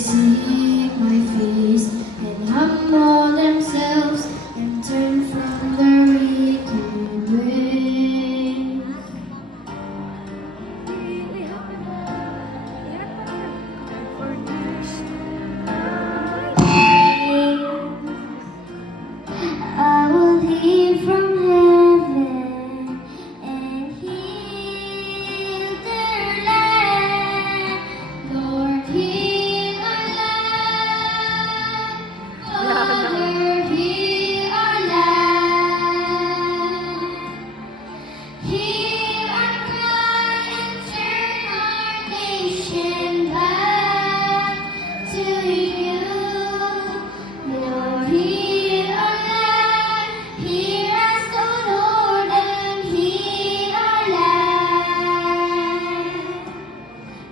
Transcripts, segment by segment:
seek my face and humble themselves and turn from their wicked ways. I will hear from heaven and heal their land. Lord, heal our land. Father, heal our land. Hear our cry and turn our nation back to you. Lord, heal our land. Hear us, O Lord, and heal our land.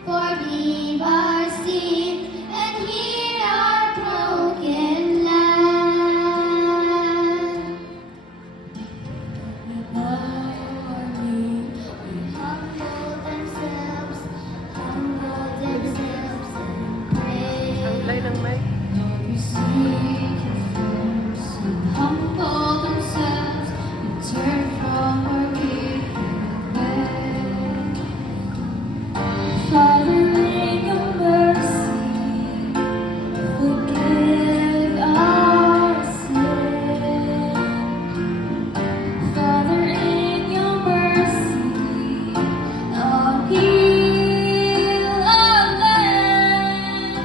Forgive our sin and heal our broken land. We bow our knee, we humble themselves and pray. Lay ng mic. Lord, we seek your face and humble themselves and turn from our wicked ways. Father, in your mercy, forgive our sin. Father, in your mercy, heal our land.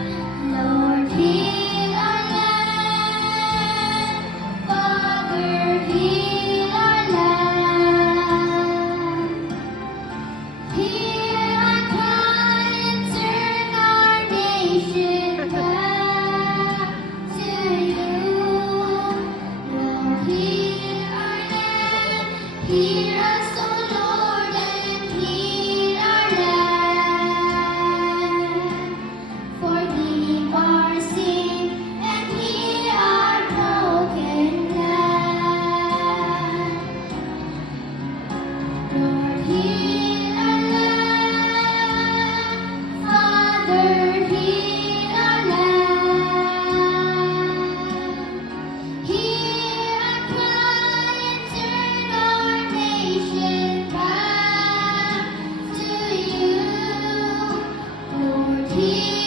Lord, heal our land. Father, heal our land. Hear our cry and turn our nation back to you. Lord, heal our land. Hear us, O Lord, and heal our land. Forgive our sin and heal our broken land. Lord, heal our land. Father, heal our land. Hear our cry and turn our nation back to you. Lord, heal